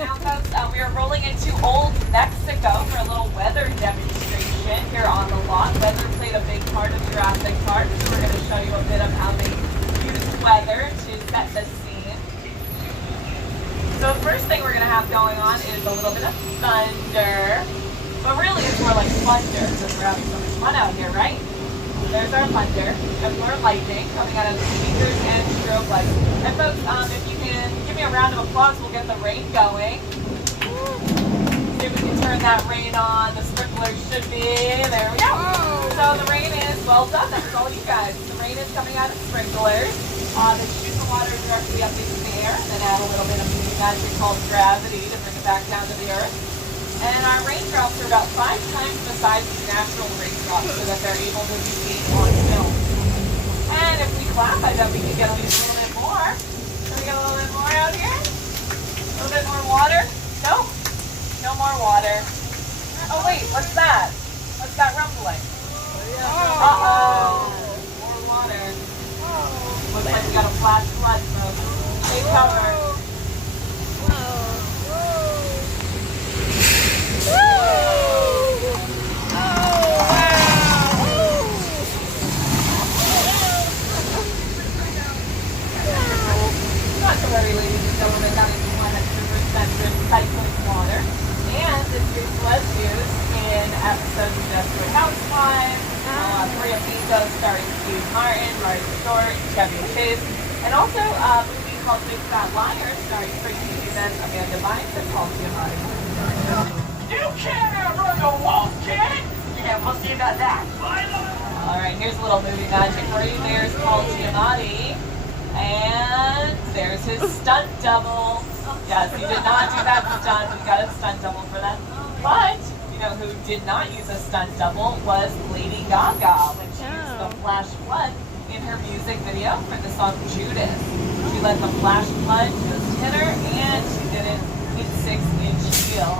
Now, folks, we are rolling into Old Mexico for a little weather demonstration here on the lot. Weather played a big part of Jurassic Park, so we're going to show you a bit of how they use weather to set the scene. So the first thing we're going to have going on is a little bit of thunder. But really, it's more like thunder because we're having so much fun out here, right? There's our thunder. And more lightning coming out of the speakers and strobe lights. And folks, if you can give me a round of applause, we'll get the rain going. See if we can turn that rain on. The sprinklers should be. There we go. So the rain is well done. That was all you guys. The rain is coming out of sprinklers. They shoot the water directly up into the air and then add a little bit of magic called gravity to bring it back down to the earth. And our raindrops are about 5 times the size of natural raindrops so that they're able to be seen on film. And if we clap, I bet we can get at least a little bit more. Can we get a little bit more out here? A little bit more water? Nope. No more water. Oh wait, what's that? What's that rumbling? Uh-oh. More water. Looks like we got a flash flood, folks. Stay covered. Not to worry, ladies and gentlemen, that is 100% recycling water. And this use was used in episodes of Desperate Housewives, Maria Pico starring Steve Martin, Marty Short, Chevy Chase, and also a movie called Big Fat Liar starring Tracy Evans, Amanda Bynes, and Paul Giamatti. You can't run the wall, kid! Yeah, we'll see about that. Alright, here's a little movie magic for you. There's Paul Giamatti. And there's his stunt double. Yes, he did not do that stunt. We got a stunt double for that. But, you know who did not use a stunt double was Lady Gaga when she used the flash flood in her music video for the song Judas. She let the flash flood just hit her, and she did it in 6-inch heels.